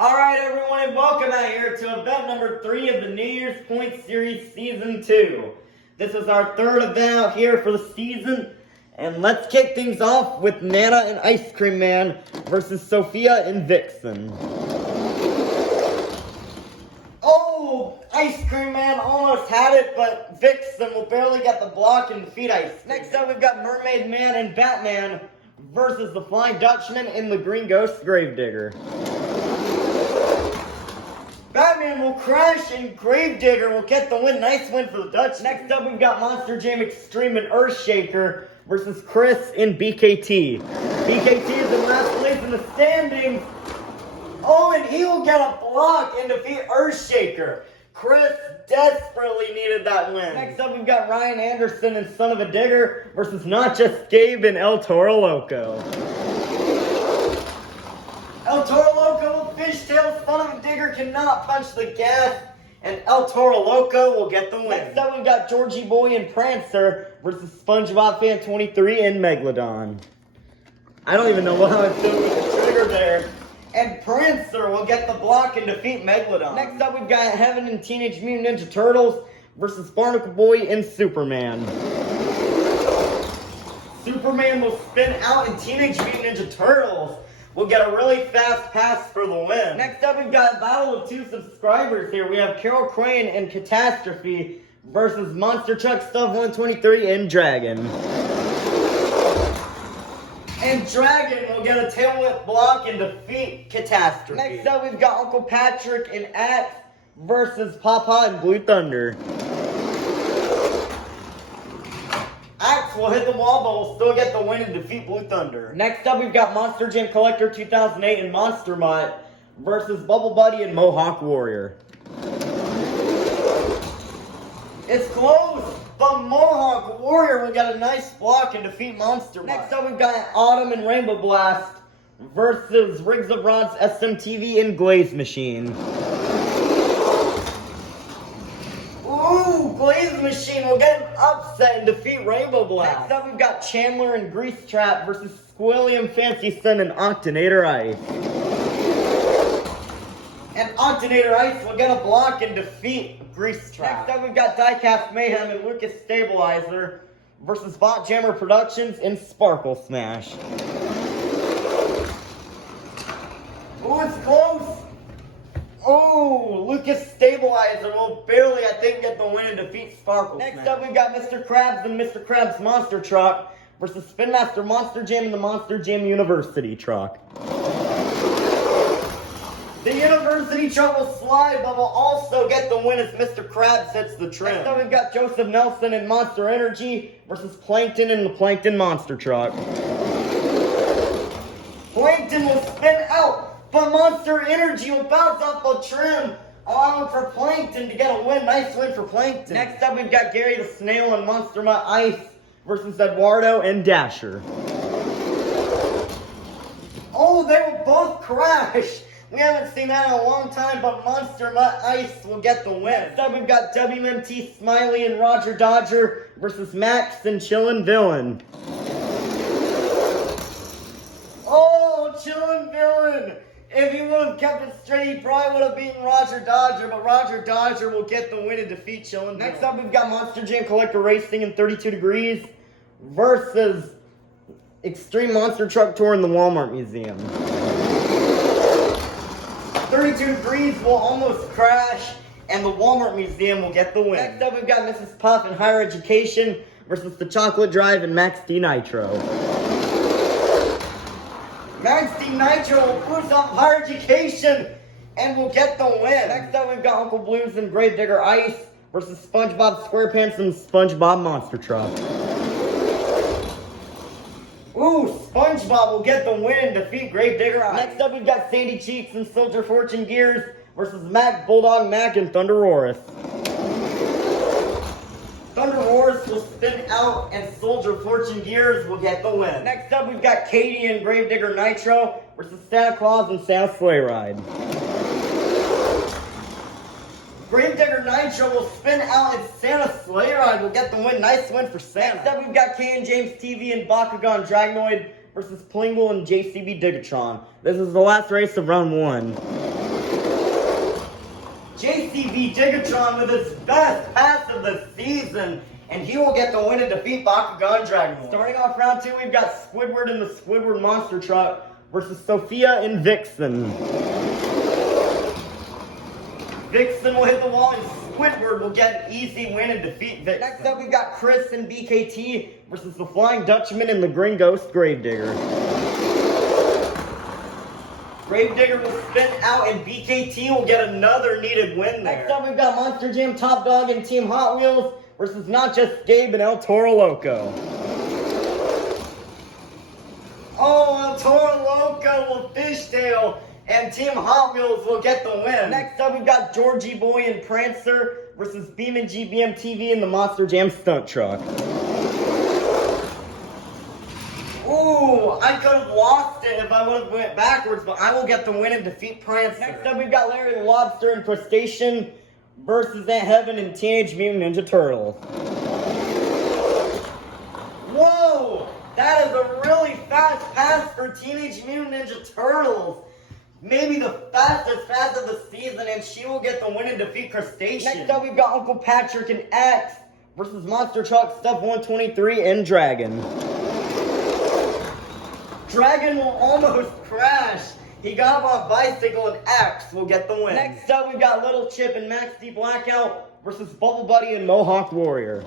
Alright everyone, and welcome out here to event number 3 of the New Year's Point Series Season 2. This is our third event out here for the season, and let's kick things off with Nana and Ice Cream Man versus Sophia and Vixen. Oh, Ice Cream Man almost had it, but Vixen will barely get the block and defeat Ice. Next up we've got Mermaid Man and Batman versus the Flying Dutchman and the Green Ghost Gravedigger. Batman will crash and Gravedigger will get the win. Nice win for the Dutch. Next up, we've got Monster Jam Extreme and Earthshaker versus Chris and BKT. BKT is in last place in the standings. Oh, and he will get a block and defeat Earthshaker. Chris desperately needed that win. Next up, we've got Ryan Anderson and Son of a Digger versus Not Just Gabe and El Toro Loco. El Toro Loco, Fishtail, Son of a Digger cannot punch the gas, and El Toro Loco will get the win. Next up, we've got Georgie Boy and Prancer versus SpongeBob Fan 23 and Megalodon. I don't even know what I'm doing with the trigger there. And Prancer will get the block and defeat Megalodon. Next up, we've got Heaven and Teenage Mutant Ninja Turtles versus Barnacle Boy and Superman. Superman will spin out, and Teenage Mutant Ninja Turtles will get a really fast pass for the win. Next up, we've got a battle of 2 subscribers here. We have Carol Crane and Catastrophe versus Monster Truck Stuff 123 and Dragon. And Dragon will get a tail whip block and defeat Catastrophe. Next up, we've got Uncle Patrick and Axe versus Papa and Blue Thunder. Axe will hit the wall, but will still get the win and defeat Blue Thunder. Next up, we've got Monster Jam Collector 2008 and Monster Mutt versus Bubble Buddy and Mohawk Warrior. It's close, but Mohawk Warrior will get a nice block and defeat Monster Mutt. Next up, we've got Autumn and Rainbow Blast versus Riggs of Rod's SMTV and Glaze Machine. Glaze Machine will get an upset and defeat Rainbow Blast. Next up, we've got Chandler and Grease Trap versus Squilliam, Fancy Sun, and Octonator Ice. And Octonator Ice will get a block and defeat Grease Trap. Next up, we've got Diecast Mayhem and Lucas Stabilizer versus Bot Jammer Productions and Sparkle Smash. Oh, it's close. Oh, Lucas Stabilizer will barely, I think, get the win and defeat Sparkle. Next up, we've got Mr. Krabs and Mr. Krabs Monster Truck versus Spin Master Monster Jam and the Monster Jam University Truck. The University Truck will slide, but will also get the win as Mr. Krabs hits the trim. Next up, we've got Joseph Nelson and Monster Energy versus Plankton and the Plankton Monster Truck. Plankton will spin out, but Monster Energy will bounce off the trim, allowing for Plankton to get a win. Nice win for Plankton. Next up, we've got Gary the Snail and Monster Mutt Ice versus Eduardo and Dasher. Oh, they will both crash. We haven't seen that in a long time, but Monster Mutt Ice will get the win. Next up, we've got WMT Smiley and Roger Dodger versus Max and Chillin' Villain. Oh, Chillin' Villain! If he would have kept it straight, he probably would have beaten Roger Dodger, but Roger Dodger will get the win and defeat Chillin' Villain. Next up, we've got Monster Jam Collector Racing in 32 Degrees versus Extreme Monster Truck Tour in the Walmart Museum. 32 Degrees will almost crash, and the Walmart Museum will get the win. Next up, we've got Mrs. Puff and Higher Education versus the Chocolate Drive and Max D Nitro. Max D Nitro will boost up Higher Education and will get the win. Next up, we've got Uncle Blues and Gravedigger Ice versus SpongeBob SquarePants and SpongeBob Monster Truck. Ooh, SpongeBob will get the win, defeat Gravedigger Ice. Next up, we've got Sandy Cheeks and Soldier Fortune Gears versus Mac, Bulldog Mac, and Thunder Roarus. Thunder Roarus will spin out, and Soldier Fortune Gears will get the win. Next up, we've got Katie and Gravedigger Nitro versus Santa Claus and Santa Sleigh Ride. Gravedigger Nitro will spin out, and Santa Sleigh Ride will get the win. Nice win for Santa. Next up, we've got K and James TV and Bakugan Dragonoid versus Plingle and JCB Digatron. This is the last race of round 1. JCB Gigatron with his best pass of the season, and he will get the win and defeat Bakugan Dragon. Starting off round 2, we've got Squidward in the Squidward Monster Truck versus Sophia and Vixen. Vixen will hit the wall, and Squidward will get an easy win and defeat Vixen. Next up, we've got Chris and BKT versus the Flying Dutchman and the Green Ghost Gravedigger. Gravedigger will spin out, and BKT will get another needed win there. Next up, we've got Monster Jam Top Dog and Team Hot Wheels versus Not Just Gabe and El Toro Loco. Oh, El Toro Loco will fishtail, and Team Hot Wheels will get the win. Next up, we've got Georgie Boy and Prancer versus Beam and GBM TV and the Monster Jam Stunt Truck. Ooh, I could have lost it if I would have went backwards, but I will get the win and defeat Prancer. Next up, we've got Larry the Lobster and Crustacean versus Aunt Heaven and Teenage Mutant Ninja Turtles. Whoa, that is a really fast pass for Teenage Mutant Ninja Turtles. Maybe the fastest pass of the season, and she will get the win and defeat Crustacean. Next up, we've got Uncle Patrick and X versus Monster Truck Stuff 123 and Dragon. Dragon will almost crash. He got on a bicycle, and X will get the win. Next up, we've got Little Chip and Max D Blackout versus Bubble Buddy and Mohawk Warrior.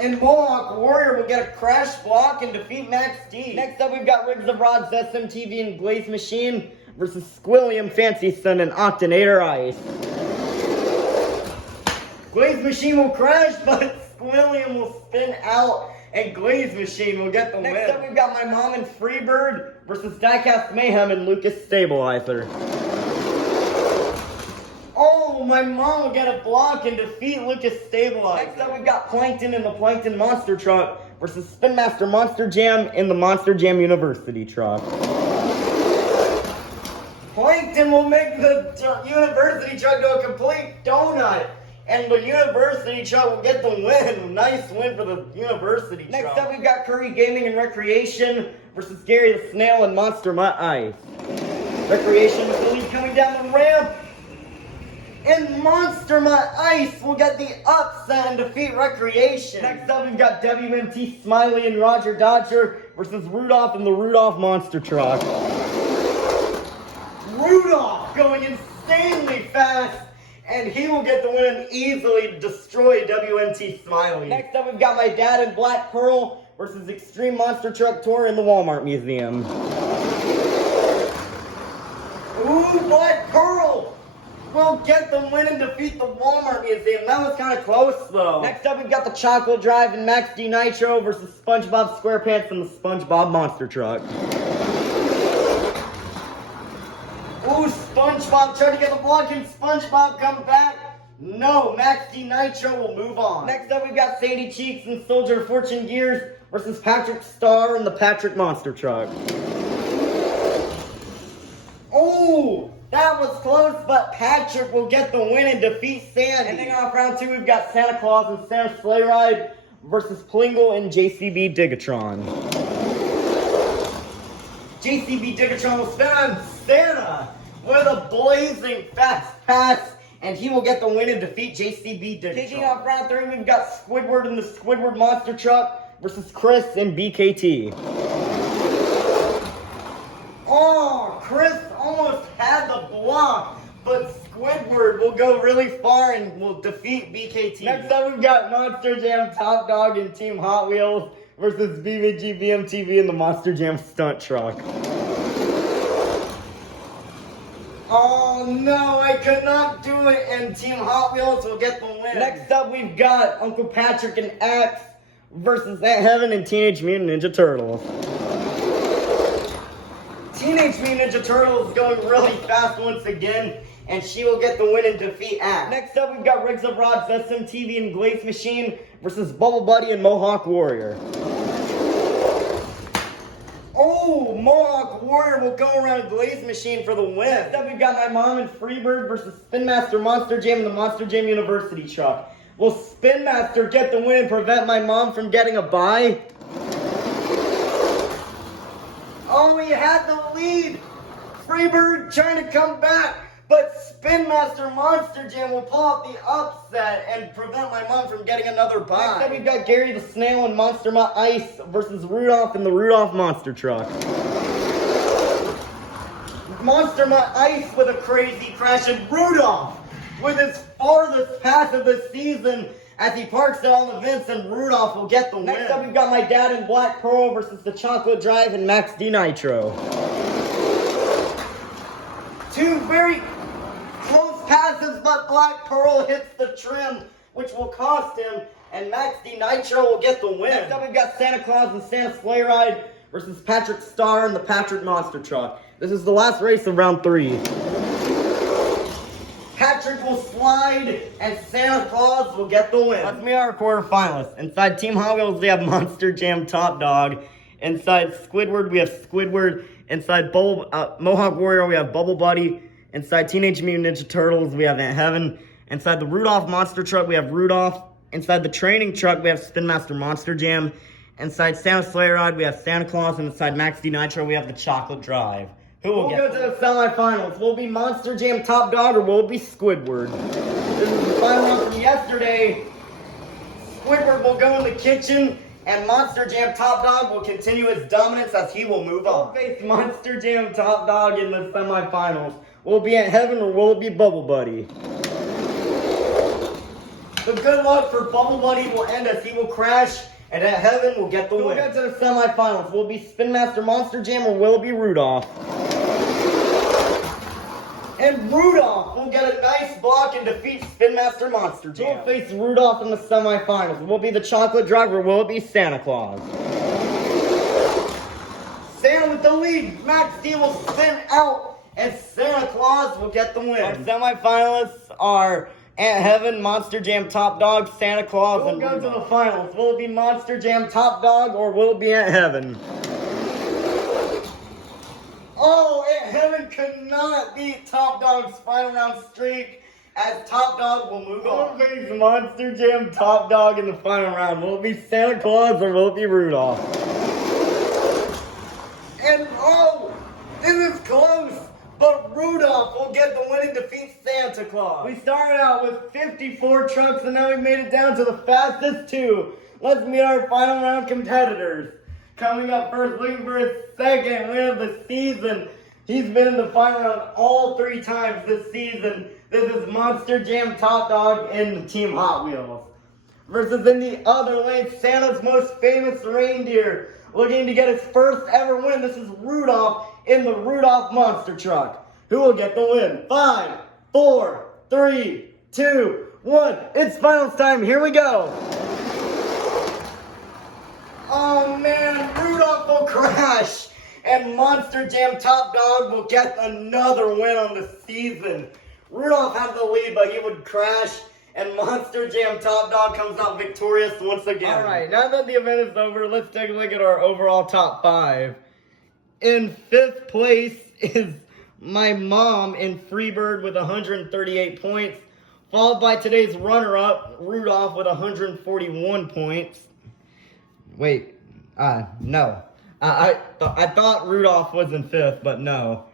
And Mohawk Warrior will get a crash block and defeat Max D. Next up, we've got Riggs of Rods, SMTV, and Glaze Machine versus Squilliam, Fancy Sun, and Octanator Ice. Glaze Machine will crash, but Squilliam will spin out, and Glaze Machine will get the win. Next up, we've got My Mom and Freebird versus Diecast Mayhem and Lucas Stabilizer. Oh, My Mom will get a block and defeat Lucas Stabilizer. Next up, we've got Plankton and the Plankton Monster Truck versus Spin Master Monster Jam and the Monster Jam University Truck. Plankton will make the University Truck do a complete donut, and the University Truck will get the win. Nice win for the University Truck. Next up, we've got Curry Gaming and Recreation versus Gary the Snail and Monster Mutt Ice. Recreation with the lead coming down the ramp, and Monster Mutt Ice will get the upset and defeat Recreation. Next up, we've got WMT Smiley and Roger Dodger versus Rudolph and the Rudolph Monster Truck. Rudolph going insanely fast, and he will get the win and easily destroy WMT Smiley. Next up, we've got My Dad and Black Pearl versus Extreme Monster Truck Tour in the Walmart Museum. Ooh, Black Pearl will get the win and defeat the Walmart Museum. That was kind of close, though. Next up, we've got the Chocolate Drive and Max D Nitro versus SpongeBob SquarePants and the SpongeBob Monster Truck. Ooh, SpongeBob tried to get the block, and SpongeBob come back. No, Max D Nitro will move on. Next up, we've got Sandy Cheeks and Soldier of Fortune Gears versus Patrick Star and the Patrick Monster Truck. Oh, that was close, but Patrick will get the win and defeat Sandy. Ending off round 2, we've got Santa Claus and Santa Sleigh Ride versus Plingle and JCB Digatron. JCB Digatron will spin on Santa with a blazing fast pass, and he will get the win and defeat JCB Digatron. Taking off round 3, we've got Squidward and the Squidward Monster Truck versus Chris and BKT. Oh, Chris almost had the block, but Squidward will go really far and will defeat BKT. Next up, we've got Monster Jam Top Dog and Team Hot Wheels versus BBG BMTV and the Monster Jam Stunt Truck. Oh no, I could not do it, and Team Hot Wheels will get the win. Next up, we've got Uncle Patrick and X versus Aunt Heaven and Teenage Mutant Ninja Turtles. Teenage Mutant Ninja Turtles is going really fast once again, and she will get the win and defeat Axe. Next up, we've got Riggs of Rods, SMTV, and Glaze Machine versus Bubble Buddy and Mohawk Warrior. Oh, Mohawk Warrior will go around Glaze Machine for the win. Next up, we've got My Mom and Freebird versus Spin Master Monster Jam and the Monster Jam University Truck. Will Spin Master get the win and prevent My Mom from getting a bye? Oh, he had the lead. Freebird trying to come back, But Spin Master Monster Jam will pull off the upset and prevent my mom from getting another bye. Next up, we've got Gary the Snail and Monster Mutt Ice versus Rudolph in the Rudolph Monster Truck. Monster Mutt Ice with a crazy crash, and Rudolph with his farthest pass of the season as he parks it on the vents, and Rudolph will get the win. Next up, we've got my dad in Black Pearl versus the Chocolate Drive and Max D Nitro. Two very close passes, but Black Pearl hits the trim, which will cost him, and Max D Nitro will get the win. Next up, we've got Santa Claus and Santa's Sleigh Ride versus Patrick Star and the Patrick Monster Truck. This is the last race of round 3. Patrick will slide, and Santa Claus will get the win. Let's meet our quarterfinalists. Inside Team Hot Wheels, we have Monster Jam Top Dog. Inside Squidward, we have Squidward. Inside Mohawk Warrior, we have Bubble Buddy. Inside Teenage Mutant Ninja Turtles, we have Aunt Heaven. Inside the Rudolph Monster Truck, we have Rudolph. Inside the Training Truck, we have Spin Master Monster Jam. Inside Santa's Sleigh Ride, we have Santa Claus. And inside Max D Nitro, we have the Chocolate Drive. Who will go to the semifinals? Will it be Monster Jam Top Dog or will it be Squidward? This is the final round from yesterday. Squidward will go in the kitchen, and Monster Jam Top Dog will continue his dominance as he will move on. We'll face Monster Jam Top Dog in the semifinals. Will it be Aunt Heaven or will it be Bubble Buddy? So good luck for Bubble Buddy will end as he will crash, and Aunt Heaven will get the win. We'll get to the semifinals. Will it be Spin Master Monster Jam or will it be Rudolph? And Rudolph will get a nice block and defeat Spin Master Monster Jam. We'll face Rudolph in the semifinals. Will it be the Chocolate Drive or will it be Santa Claus? Santa with the lead. Max D will spin out, and Santa Claus will get the win. Our semifinalists are Aunt Heaven, Monster Jam Top Dog, Santa Claus, and Rudolph. We'll go to the finals. Will it be Monster Jam Top Dog or will it be Aunt Heaven? Oh, Aunt Heaven could not beat Top Dog's final round streak as Top Dog will move on. We'll face Monster Jam Top Dog in the final round. Will it be Santa Claus or will it be Rudolph? And oh, this is close, but Rudolph will get the win and defeat Santa Claus. We started out with 54 trucks and now we made it down to the fastest 2. Let's meet our final round competitors. Coming up first, looking for his second win of the season. He's been in the final round all 3 times this season. This is Monster Jam Top Dog in the Team Hot Wheels. Versus in the other lane, Santa's most famous reindeer. Looking to get his first ever win. This is Rudolph in the Rudolph Monster Truck. Who will get the win? 5, 4, 3, 2, 1. It's finals time. Here we go. Oh man, Rudolph will crash, and Monster Jam Top Dog will get another win on the season. Rudolph had the lead, but he would crash, and Monster Jam Top Dog comes out victorious once again. Alright, now that the event is over, let's take a look at our overall top 5. In 5th place is my mom in Freebird with 138 points, followed by today's runner-up, Rudolph, with 141 points. Wait, no. I thought Rudolph was in 5th, but no.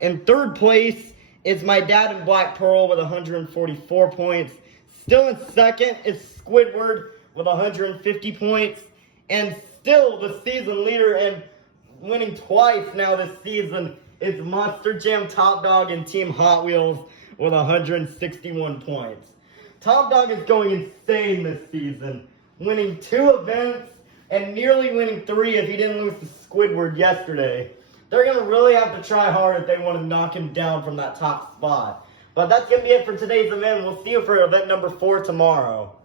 In 3rd place is my dad in Black Pearl with 144 points. Still in 2nd is Squidward with 150 points. And still the season leader and winning twice now this season is Monster Jam Top Dog and Team Hot Wheels with 161 points. Top Dog is going insane this season, winning 2 events and nearly winning 3 if he didn't lose to Squidward yesterday. They're going to really have to try hard if they want to knock him down from that top spot. But that's going to be it for today's event. We'll see you for event number 4 tomorrow.